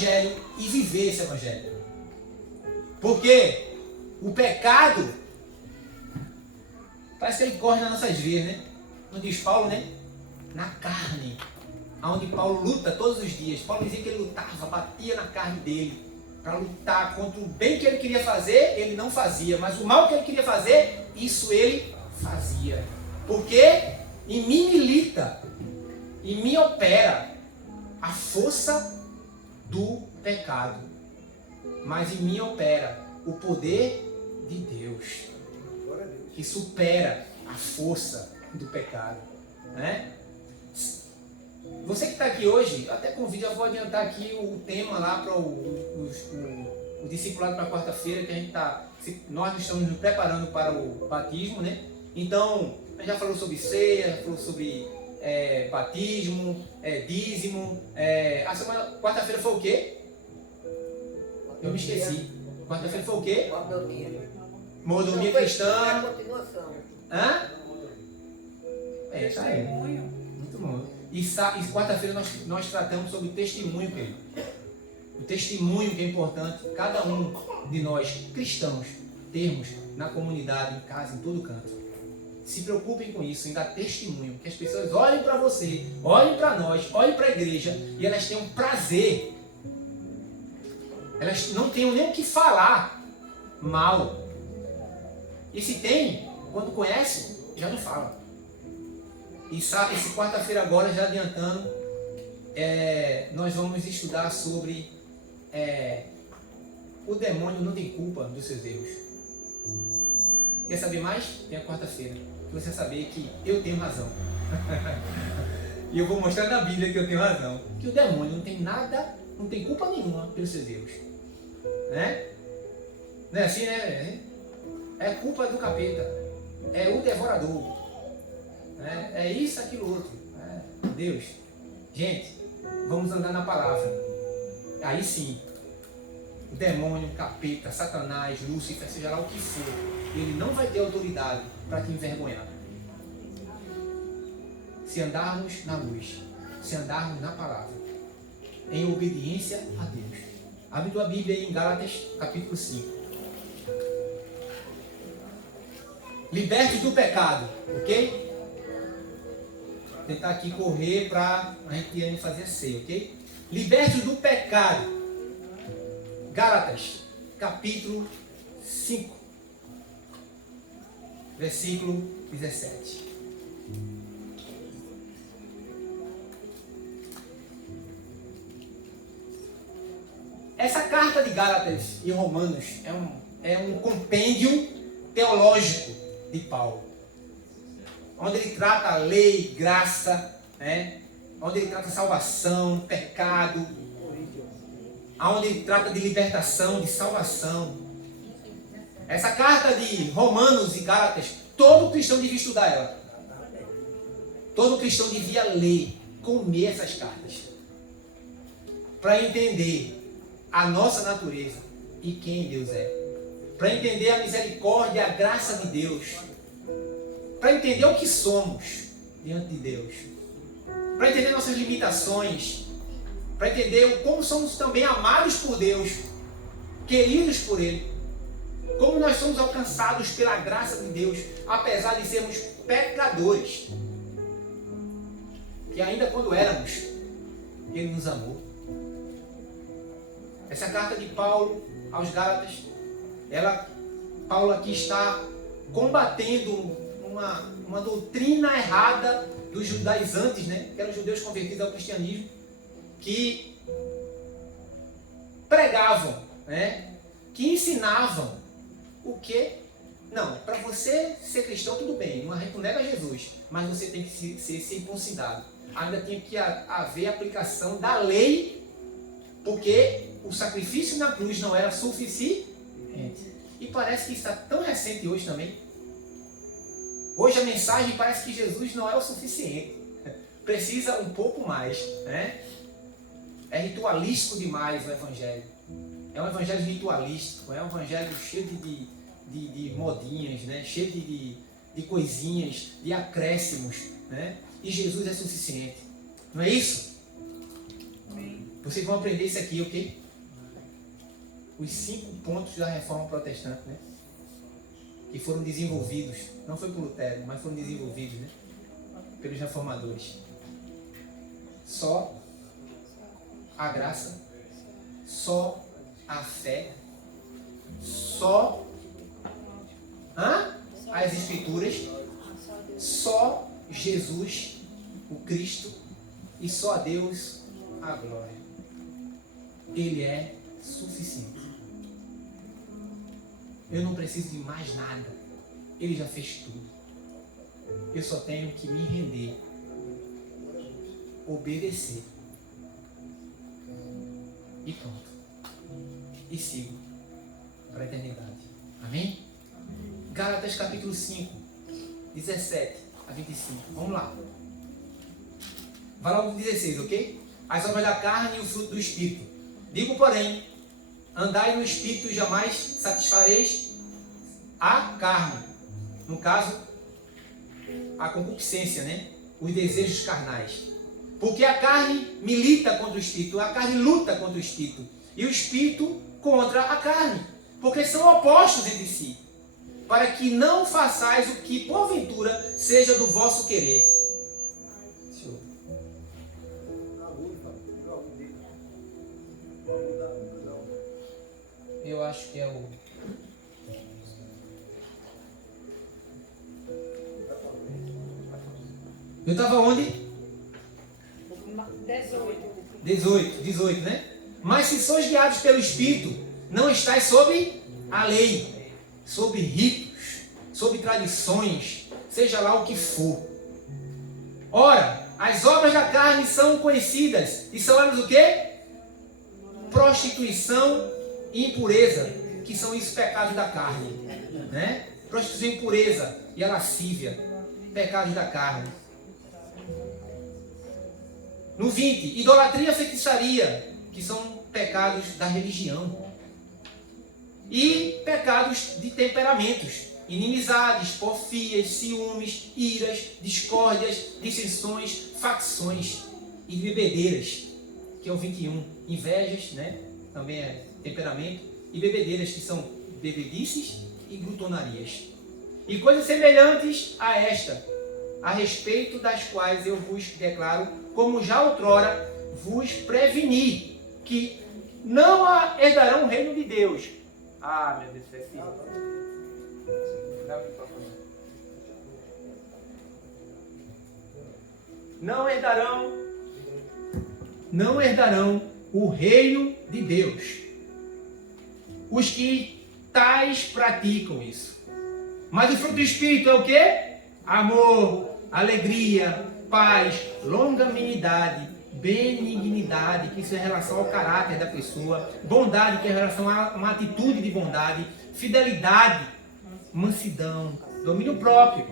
evangelho e viver esse evangelho. Porque o pecado, parece que ele corre nas nossas veias, né? Não diz Paulo, né? Na carne. Onde Paulo luta todos os dias. Paulo dizia que ele lutava, batia na carne dele. Para lutar contra o bem que ele queria fazer, ele não fazia. Mas o mal que ele queria fazer, isso ele fazia. Porque em mim milita, em mim opera a força do pecado. Mas em mim opera o poder de Deus, que supera a força do pecado, né? Você que está aqui hoje, até convido, eu vou adiantar aqui o tema lá para o discipulado para quarta-feira, que a gente está, nós estamos nos preparando para o batismo, né? Então, a gente já falou sobre ceia, já falou sobre batismo, dízimo. A semana, quarta-feira foi o quê? Eu me esqueci. Quarta-feira foi o quê? Mordomia cristã. Hã? Tá aí. Muito bom. E quarta-feira nós tratamos sobre testemunho, querido. O testemunho que é importante, cada um de nós, cristãos, termos na comunidade, em casa, em todo canto. Se preocupem com isso, em dar testemunho. Que as pessoas olhem para você, olhem para nós, olhem para a igreja e elas tenham prazer. Elas não tenham nem o que falar mal. E se tem, quando conhece, já não fala. E esse quarta-feira agora, já adiantando, nós vamos estudar sobre o demônio não tem culpa dos seus erros. Quer saber mais? Tem a quarta-feira. Você vai saber que eu tenho razão. E eu vou mostrar na Bíblia que eu tenho razão. Que o demônio não tem nada, não tem culpa nenhuma pelos seus erros. Né? Não é assim, né? É culpa do capeta. É o devorador. É isso, aquilo, outro. Deus. Gente, vamos andar na palavra. Aí sim, o demônio, o capeta, Satanás, Lúcifer, seja lá o que for, ele não vai ter autoridade para te envergonhar. Se andarmos na luz, se andarmos na palavra, em obediência a Deus. Abre tua Bíblia aí em Gálatas, capítulo 5. Libertos do pecado, ok? Vou tentar aqui correr para a gente fazer a ceia, ok? Libertos do pecado. Gálatas, capítulo 5, versículo 17. Essa carta de Gálatas e Romanos é um compêndio teológico de Paulo, onde ele trata a lei, graça, né? Onde ele trata salvação, pecado, onde ele trata de libertação, de salvação. Essa carta de Romanos e Gálatas, todo cristão devia estudar ela. Todo cristão devia ler, comer essas cartas, para entender a nossa natureza e quem Deus é. Para entender a misericórdia, a graça de Deus. Para entender o que somos diante de Deus. Para entender nossas limitações. Para entender como somos também amados por Deus. Queridos por Ele. Como nós somos alcançados pela graça de Deus, apesar de sermos pecadores. Que ainda quando éramos, Ele nos amou. Essa carta de Paulo aos Gálatas, Paulo aqui está combatendo uma doutrina errada dos judaizantes, né? Que eram judeus convertidos ao cristianismo, que pregavam, né? Que ensinavam o quê? Não, para você ser cristão tudo bem, a gente não nega Jesus, mas você tem que ser circuncidado. Ainda tinha que haver aplicação da lei, porque o sacrifício na cruz não era suficiente. E parece que está tão recente hoje também. Hoje a mensagem parece que Jesus não é o suficiente. Precisa um pouco mais, né? É ritualístico demais o evangelho. É um evangelho ritualístico, é um evangelho cheio de modinhas, né? Cheio de coisinhas, de acréscimos, né? E Jesus é suficiente. Não é isso? Amém. Vocês vão aprender isso aqui, ok? Os 5 pontos da reforma protestante, né? Que foram desenvolvidos, não foi por Lutero, mas foram desenvolvidos, né? Pelos reformadores. Só a graça, só a fé, só as Escrituras, só Jesus, o Cristo, e só a Deus a glória. Ele é suficiente. Eu não preciso de mais nada. Ele já fez tudo. Eu só tenho que me render, obedecer e pronto. E sigo para a eternidade. Amém? Gálatas capítulo 5, 17 a 25. Vamos lá. Vai logo no 16, ok? As obras da carne e o fruto do Espírito. Digo, porém, andai no Espírito e jamais satisfareis a carne. No caso, a concupiscência, né? Os desejos carnais. Porque a carne milita contra o Espírito, a carne luta contra o Espírito. E o Espírito contra a carne. Porque são opostos entre si. Para que não façais o que, porventura, seja do vosso querer. Eu acho que é o... Eu estava onde? 18, né? Mas se sois guiados pelo Espírito, não estáis sob a lei, sob ritos, sob tradições, seja lá o que for. Ora, as obras da carne são conhecidas, e são elas o quê? Prostituição e impureza, que são os pecados da carne, né? Prostituição e impureza e a lascívia, pecados da carne. No 20, idolatria e feitiçaria, que são pecados da religião. E pecados de temperamentos, inimizades, porfias, ciúmes, iras, discórdias, dissensões, facções e bebedeiras, que é o 21, invejas, né? Também é temperamento, e bebedeiras, que são bebedices e glutonarias. E coisas semelhantes a esta, a respeito das quais eu vos declaro, como já outrora vos preveni, que não herdarão o reino de Deus. Ah, meu Deus, é filho. Não herdarão o reino de Deus os que tais praticam isso. Mas o fruto do Espírito é o quê? Amor, alegria, paz, longanimidade, benignidade, que isso é em relação ao caráter da pessoa, bondade, que é em relação a uma atitude de bondade, fidelidade, mansidão, domínio próprio.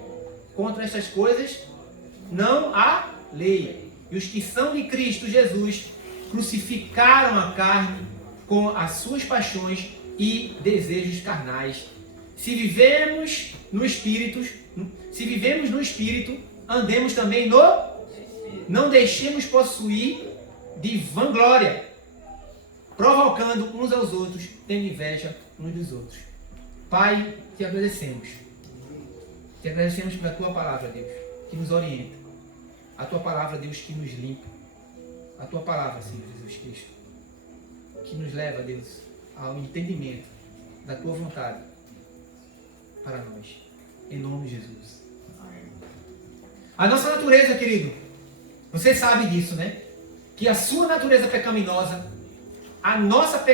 Contra estas coisas não há lei. E os que são de Cristo Jesus crucificaram a carne com as suas paixões e desejos carnais. Se vivemos no Espírito, andemos também no... Não deixemos possuir de vanglória, provocando uns aos outros, tendo inveja uns dos outros. Pai, te agradecemos. Te agradecemos pela tua palavra, Deus, que nos orienta. A tua palavra, Deus, que nos limpa. A tua palavra, Senhor Jesus Cristo, que nos leva, Deus, ao entendimento da tua vontade para nós. Em nome de Jesus. A nossa natureza, querido, você sabe disso, né? Que a sua natureza pecaminosa, a nossa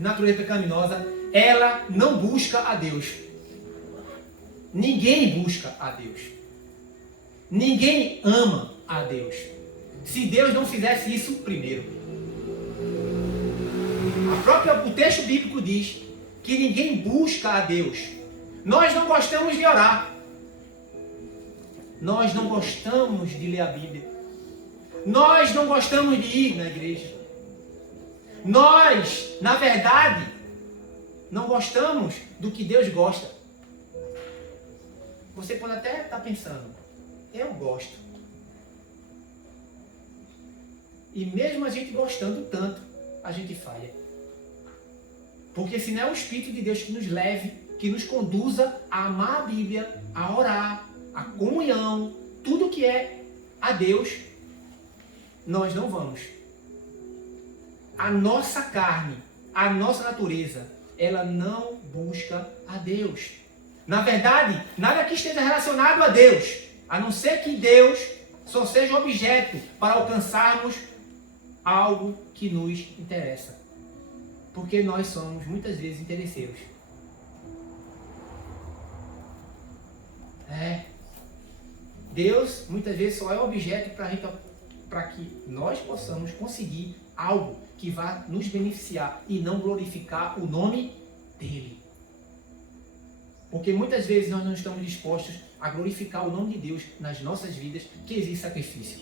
natureza pecaminosa, ela não busca a Deus. Ninguém busca a Deus. Ninguém ama a Deus. Se Deus não fizesse isso primeiro. O texto bíblico diz que ninguém busca a Deus. Nós não gostamos de orar. Nós não gostamos de ler a Bíblia. Nós não gostamos de ir na igreja. Nós, na verdade, não gostamos do que Deus gosta. Você pode até estar pensando, eu gosto. E mesmo a gente gostando tanto, a gente falha. Porque se não é o Espírito de Deus que nos leve, que nos conduza a amar a Bíblia, a orar, a comunhão, tudo que é a Deus, nós não vamos. A nossa carne, a nossa natureza, ela não busca a Deus. Na verdade, nada que esteja relacionado a Deus, a não ser que Deus só seja objeto para alcançarmos algo que nos interessa. Porque nós somos muitas vezes interesseiros. Deus muitas vezes só é objeto para que nós possamos conseguir algo que vá nos beneficiar e não glorificar o nome dele. Porque muitas vezes nós não estamos dispostos a glorificar o nome de Deus nas nossas vidas, que exige sacrifício,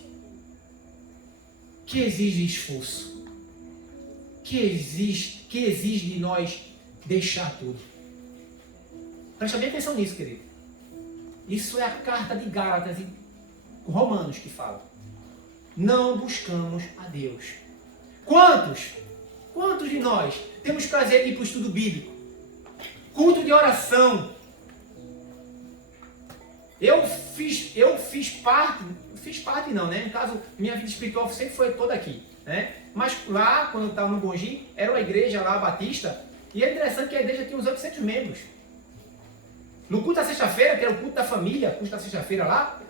que exige esforço, que exige de nós deixar tudo. Presta bem atenção nisso, querido. Isso é a carta de Gálatas e Romanos que fala. Não buscamos a Deus. Quantos de nós temos prazer de ir para o estudo bíblico? Culto de oração. Eu fiz parte não, né? No caso, minha vida espiritual sempre foi toda aqui, né? Mas lá, quando eu estava no Bongi, era uma igreja lá, batista, e é interessante que a igreja tinha uns 800 membros. No culto da sexta-feira, que era o culto da família, o culto da sexta-feira lá,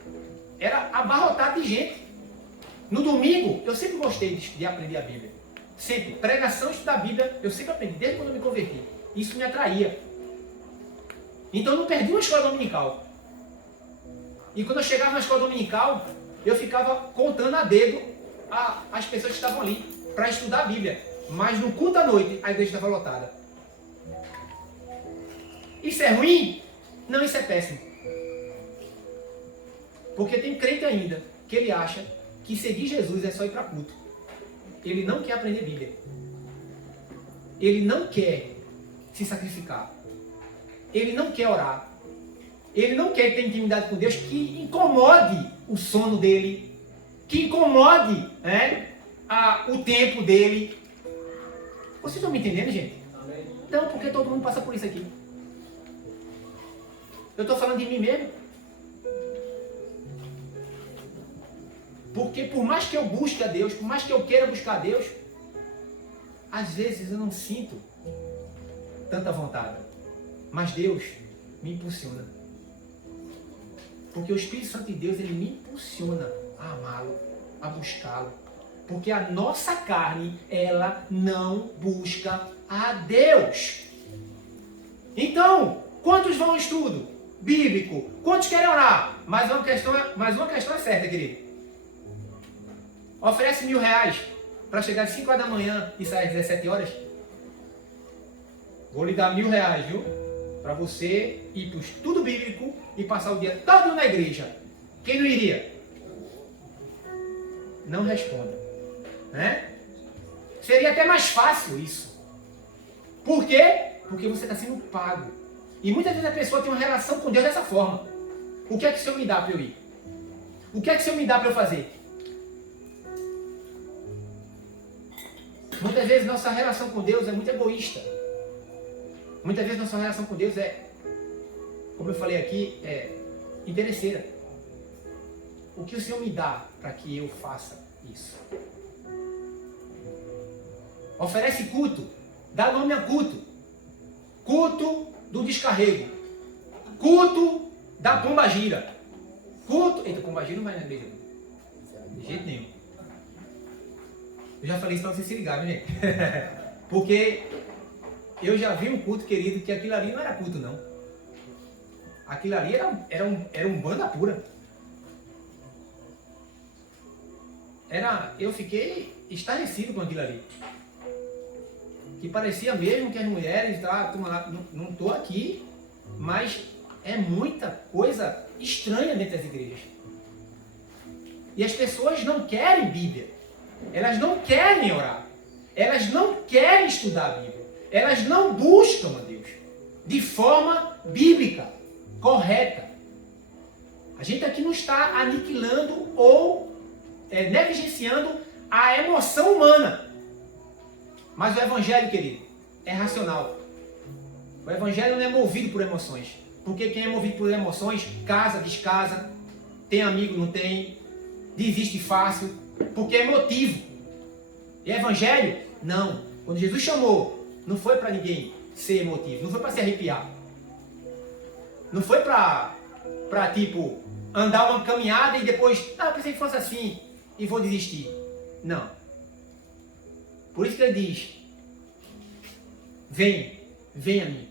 era abarrotado de gente. No domingo, eu sempre gostei de aprender a Bíblia. Sempre. Pregação, estudar a Bíblia, eu sempre aprendi, desde quando eu me converti. Isso me atraía. Então eu não perdi uma escola dominical. E quando eu chegava na escola dominical, eu ficava contando a dedo as pessoas que estavam ali para estudar a Bíblia. Mas no culto à noite, a igreja estava lotada. Isso é ruim? Não, isso é péssimo. Porque tem crente ainda que ele acha que seguir Jesus é só ir para culto. Ele não quer aprender Bíblia. Ele não quer se sacrificar. Ele não quer orar. Ele não quer ter intimidade com Deus que incomode o sono dele, que incomode, né, o tempo dele. Vocês estão me entendendo, gente? Então, porque todo mundo passa por isso aqui. Eu estou falando de mim mesmo. Porque por mais que eu busque a Deus, por mais que eu queira buscar a Deus, às vezes eu não sinto tanta vontade. Mas Deus me impulsiona. Porque o Espírito Santo de Deus, ele me impulsiona a amá-lo, a buscá-lo. Porque a nossa carne, ela não busca a Deus. Então, quantos vão ao estudo bíblico? Quantos querem orar? Mais uma questão é certa, querido. Oferece R$1.000 para chegar às 5 horas da manhã e sair às 17 horas? Vou lhe dar R$1.000, viu? Para você ir para o estudo bíblico e passar o dia todo na igreja. Quem não iria? Não responda. Né? Seria até mais fácil isso. Por quê? Porque você está sendo pago. E muitas vezes a pessoa tem uma relação com Deus dessa forma. O que é que o Senhor me dá para eu ir? O que é que o Senhor me dá para eu fazer? Muitas vezes nossa relação com Deus é muito egoísta. Muitas vezes nossa relação com Deus é, como eu falei aqui, é interesseira. O que o Senhor me dá para que eu faça isso? Oferece culto, dá nome a culto. Culto do descarrego. Culto da pombagira. Culto... Eita, pombagira não vai na igreja. De jeito nenhum. Eu já falei isso para vocês se ligarem, gente. Porque eu já vi um culto, querido, que aquilo ali não era culto, não. Aquilo ali era um banda pura. Eu fiquei estarrecido com aquilo ali. Que parecia mesmo que as mulheres, não estou aqui, mas é muita coisa estranha dentro das igrejas. E as pessoas não querem Bíblia. Elas não querem orar. Elas não querem estudar a Bíblia. Elas não buscam a Deus de forma bíblica, correta. A gente aqui não está aniquilando ou negligenciando a emoção humana. Mas o evangelho, querido, é racional. O evangelho não é movido por emoções. Porque quem é movido por emoções, casa, descasa, tem amigo, não tem, desiste fácil, porque é motivo. E evangelho, não. Quando Jesus chamou, não foi para ninguém ser emotivo, não foi para se arrepiar. Não foi para tipo, andar uma caminhada e depois, eu pensei que fosse assim e vou desistir. Não. Por isso que ele diz, vem a mim.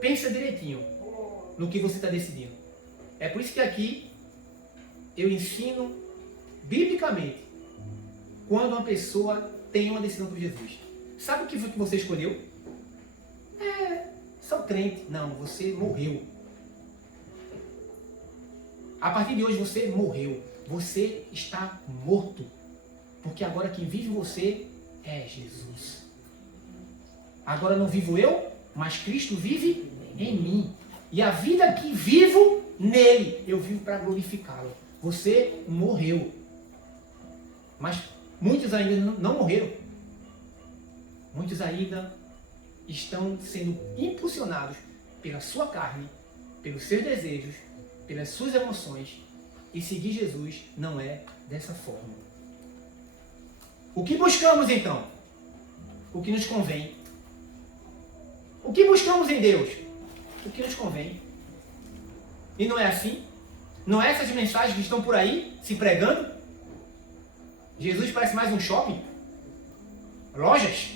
Pensa direitinho no que você está decidindo. É por isso que aqui eu ensino biblicamente quando uma pessoa tem uma decisão por Jesus. Sabe o que foi que você escolheu? Sou crente. Não, você morreu. A partir de hoje você morreu. Você está morto. Porque agora quem vive você é Jesus. Agora não vivo eu, mas Cristo vive em mim. E a vida que vivo nele, eu vivo para glorificá-lo. Você morreu. Mas muitos ainda não morreram. Muitos ainda estão sendo impulsionados pela sua carne, pelos seus desejos, pelas suas emoções. E seguir Jesus não é dessa forma. O que buscamos então? O que nos convém. O que buscamos em Deus? O que nos convém. E não é assim? Não é essas mensagens que estão por aí se pregando? Jesus parece mais um shopping? Lojas?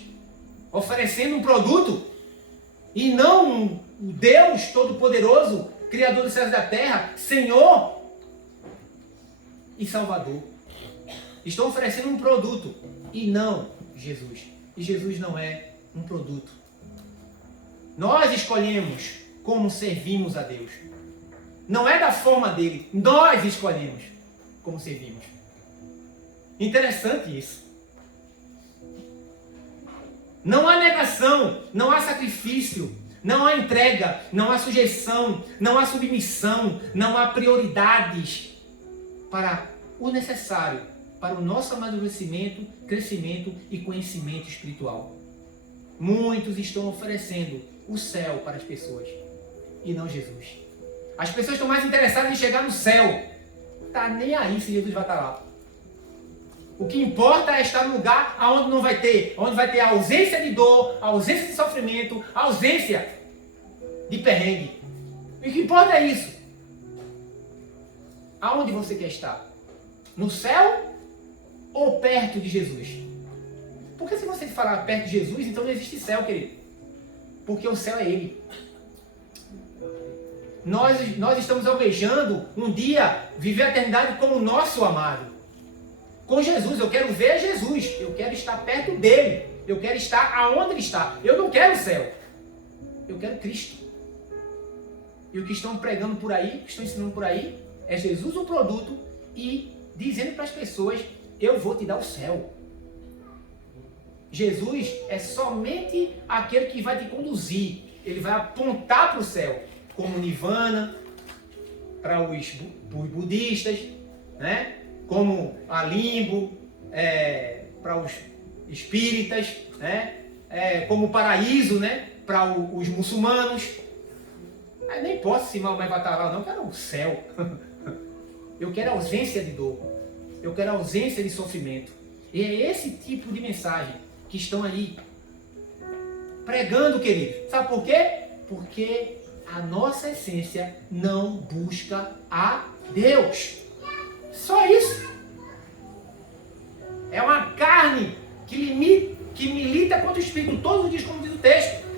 Oferecendo um produto? E não um Deus Todo-Poderoso, Criador dos céus e da terra, Senhor e Salvador. Estão oferecendo um produto e não Jesus. E Jesus não é um produto. Nós escolhemos como servimos a Deus. Não é da forma dele. Nós escolhemos como servimos. Interessante isso. Não há negação, não há sacrifício, não há entrega, não há sujeição, não há submissão, não há prioridades para o necessário para o nosso amadurecimento, crescimento e conhecimento espiritual. Muitos estão oferecendo o céu para as pessoas e não Jesus. As pessoas estão mais interessadas em chegar no céu. Tá nem aí se Jesus vai estar lá. O que importa é estar no lugar onde não vai ter, onde vai ter a ausência de dor, a ausência de sofrimento, a ausência de perrengue. O que importa é isso. Aonde você quer estar? No céu ou perto de Jesus? Porque se você falar perto de Jesus, então não existe céu, querido. Porque o céu é Ele. Nós estamos almejando um dia viver a eternidade com o nosso amado. Com Jesus, eu quero ver Jesus, eu quero estar perto dele, eu quero estar aonde ele está. Eu não quero o céu, eu quero Cristo. E o que estão pregando por aí, o que estão ensinando por aí, é Jesus o produto e dizendo para as pessoas, eu vou te dar o céu. Jesus é somente aquele que vai te conduzir, ele vai apontar para o céu, como Nirvana, para os budistas, né? Como a limbo, para os espíritas, né? Como o paraíso, né? Para os muçulmanos. Aí nem posso se Maomé vai estar lá, não, eu quero o céu. Eu quero ausência de dor, eu quero ausência de sofrimento. E é esse tipo de mensagem que estão aí pregando, querido. Sabe por quê? Porque a nossa essência não busca a Deus. Só isso. É uma carne que milita contra o Espírito todos os dias, como diz o texto.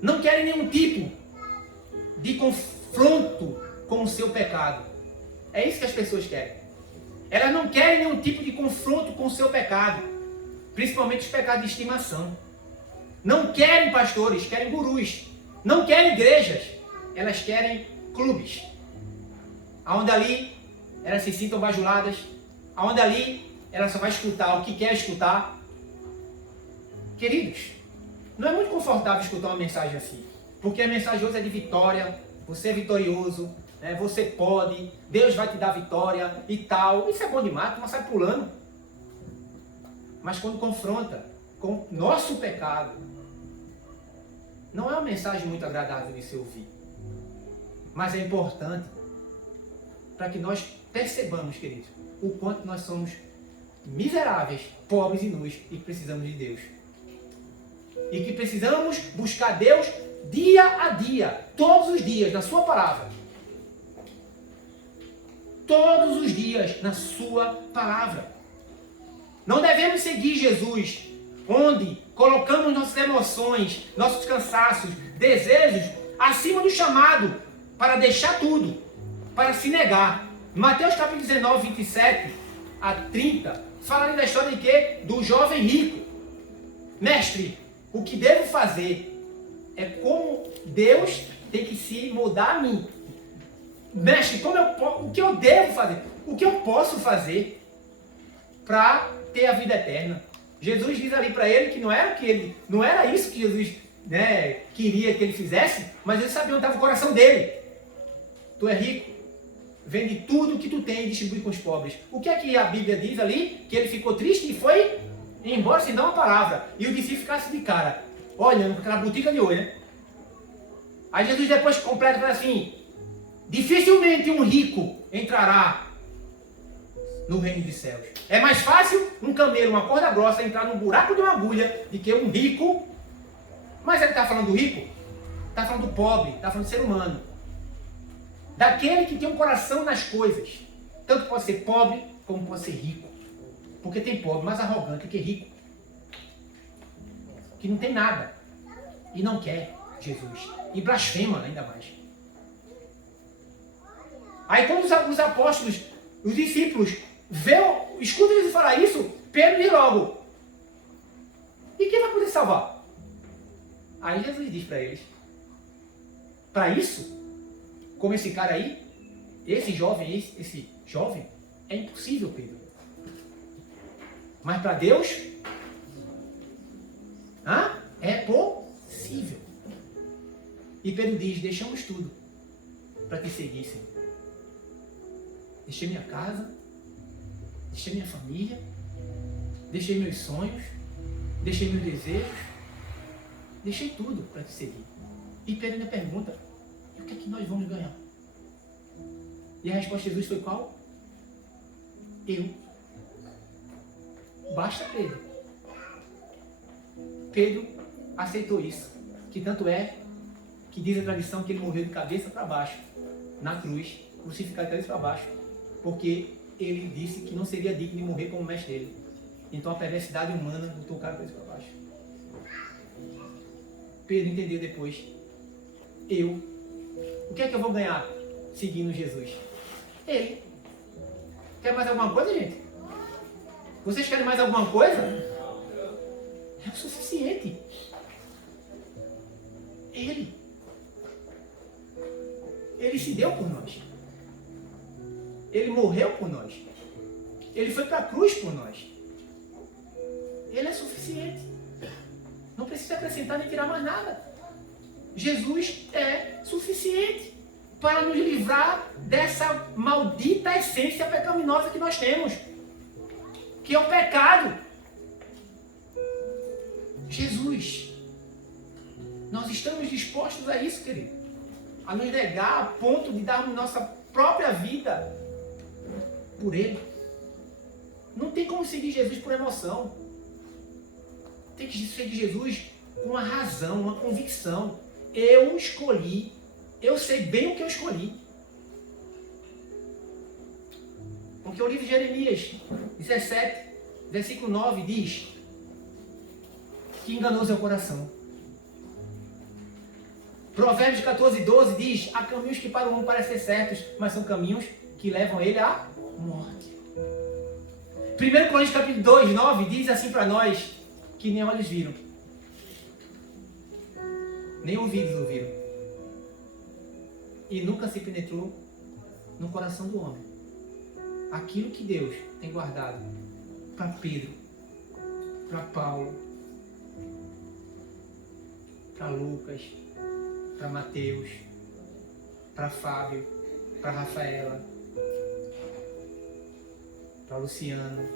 Não querem nenhum tipo de confronto com o seu pecado. É isso que as pessoas querem. Elas não querem nenhum tipo de confronto com o seu pecado. Principalmente os pecados de estimação. Não querem pastores, querem gurus. Não querem igrejas, elas querem clubes. Onde ali elas se sintam bajuladas, onde ali ela só vai escutar o que quer escutar. Queridos, não é muito confortável escutar uma mensagem assim, porque a mensagem hoje é de vitória, você é vitorioso, né? Você pode, Deus vai te dar vitória e tal. Isso é bom demais, tu não sai pulando. Mas quando confronta com o nosso pecado, não é uma mensagem muito agradável de se ouvir. Mas é importante para que nós percebamos, queridos, o quanto nós somos miseráveis, pobres e nus e que precisamos de Deus. E que precisamos buscar Deus dia a dia, todos os dias, na sua palavra. Todos os dias, na sua palavra. Não devemos seguir Jesus, onde colocamos nossas emoções, nossos cansaços, desejos, acima do chamado, para deixar tudo, para se negar. Mateus capítulo 19, 27 a 30, fala ali da história de quê? Do jovem rico. Mestre, o que devo fazer é como Deus tem que se moldar a mim. Mestre, o que eu devo fazer? O que eu posso fazer para ter a vida eterna? Jesus diz ali para ele que não era isso que Jesus, né, queria que ele fizesse, mas ele sabia onde estava o coração dele. Tu é rico, vende tudo que tu tem e distribui com os pobres. O que é que a Bíblia diz ali? Que ele ficou triste e foi embora sem dar uma palavra. E o discípulo ficasse de cara, olhando com aquela botica de olho, né? Aí Jesus depois completa e fala assim, dificilmente um rico entrará no reino dos céus. É mais fácil um camelo, uma corda grossa, entrar num buraco de uma agulha do que um rico. Mas ele está falando do rico? Está falando do pobre, está falando do ser humano. Daquele que tem um coração nas coisas. Tanto pode ser pobre, como pode ser rico. Porque tem pobre mais arrogante que rico. Que não tem nada. E não quer Jesus. E blasfema ainda mais. Aí quando os apóstolos, os discípulos, escutam eles falar isso, Pedro diz logo, e quem vai poder salvar? Aí Jesus diz para eles, para isso, como esse cara aí, esse jovem, é impossível, Pedro. Mas para Deus, é possível. E Pedro diz, deixamos tudo para te seguir, Senhor. Deixei minha casa, deixei minha família, deixei meus sonhos, deixei meus desejos, deixei tudo para te seguir. E Pedro ainda pergunta, e o que é que nós vamos ganhar? E a resposta de Jesus foi qual? Eu. Basta Pedro. Pedro aceitou isso, que tanto é que diz a tradição que ele morreu de cabeça para baixo, na cruz, crucificado de cabeça para baixo, porque ele disse que não seria digno de morrer como o mestre dele. Então a perversidade humana botou o cara de cabeça para baixo. Pedro entendeu depois, o que é que eu vou ganhar seguindo Jesus? Ele. Quer mais alguma coisa, gente? Vocês querem mais alguma coisa? É o suficiente. Ele se deu por nós. Ele morreu por nós. Ele foi para a cruz por nós. Ele é suficiente. Não precisa acrescentar nem tirar mais nada. Jesus é suficiente para nos livrar dessa maldita essência pecaminosa que nós temos, que é o pecado. Jesus. Nós estamos dispostos a isso, querido. A nos negar a ponto de darmos nossa própria vida por Ele. Não tem como seguir Jesus por emoção. Tem que seguir Jesus com uma razão, uma convicção. Eu escolhi. Eu sei bem o que eu escolhi. Porque o livro de Jeremias 17, versículo 9 diz que enganoso é o coração. Provérbios 14, 12 diz, há caminhos que para o homem parecem certos, mas são caminhos que levam ele à morte. 1 Coríntios capítulo 2, 9 diz assim para nós, que nem olhos viram, nem ouvidos ouviram, e nunca se penetrou no coração do homem aquilo que Deus tem guardado para Pedro, para Paulo, para Lucas, para Mateus, para Fábio, para a Rafaela, para o Luciano,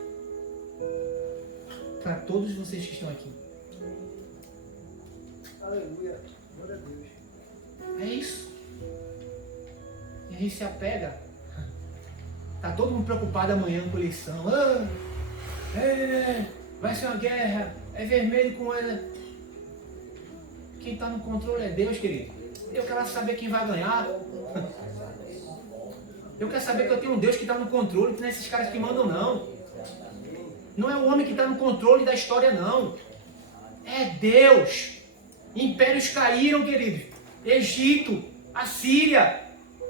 para todos vocês que estão aqui. Aleluia. Glória a Deus. É isso. E a gente se apega. Tá todo mundo preocupado amanhã com eleição. Vai ser uma guerra. É vermelho com ela. Quem está no controle é Deus, querido. Eu quero saber quem vai ganhar. Eu quero saber que eu tenho um Deus que está no controle, que não é esses caras que mandam, não. Não é o homem que está no controle da história, não. É Deus. Impérios caíram, queridos. Egito, Assíria,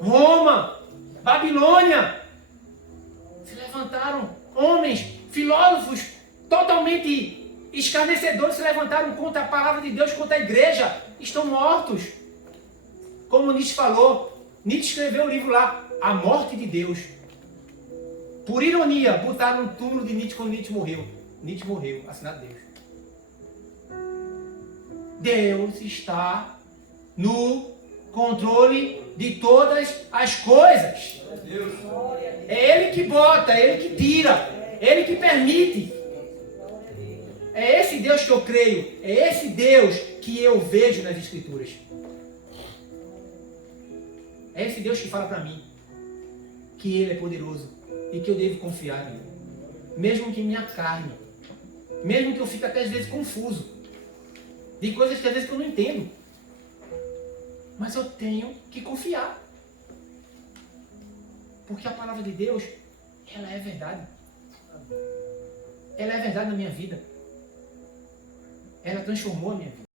Roma, Babilônia. Se levantaram homens, filósofos, totalmente escarnecedores, se levantaram contra a palavra de Deus, contra a igreja. Estão mortos. Como Nietzsche falou, Nietzsche escreveu o livro lá, A Morte de Deus. Por ironia, botaram no túmulo de Nietzsche quando Nietzsche morreu. Nietzsche morreu, assinado Deus. Deus está no controle de todas as coisas. É Ele que bota, é Ele que tira, é Ele que permite. É esse Deus que eu creio, é esse Deus que eu vejo nas Escrituras. É esse Deus que fala para mim que Ele é poderoso e que eu devo confiar nele. Mesmo que minha carne, mesmo que eu fique até às vezes confuso, de coisas que às vezes eu não entendo. Mas eu tenho que confiar. Porque a palavra de Deus, ela é verdade. Ela é verdade na minha vida. Ela transformou a minha vida.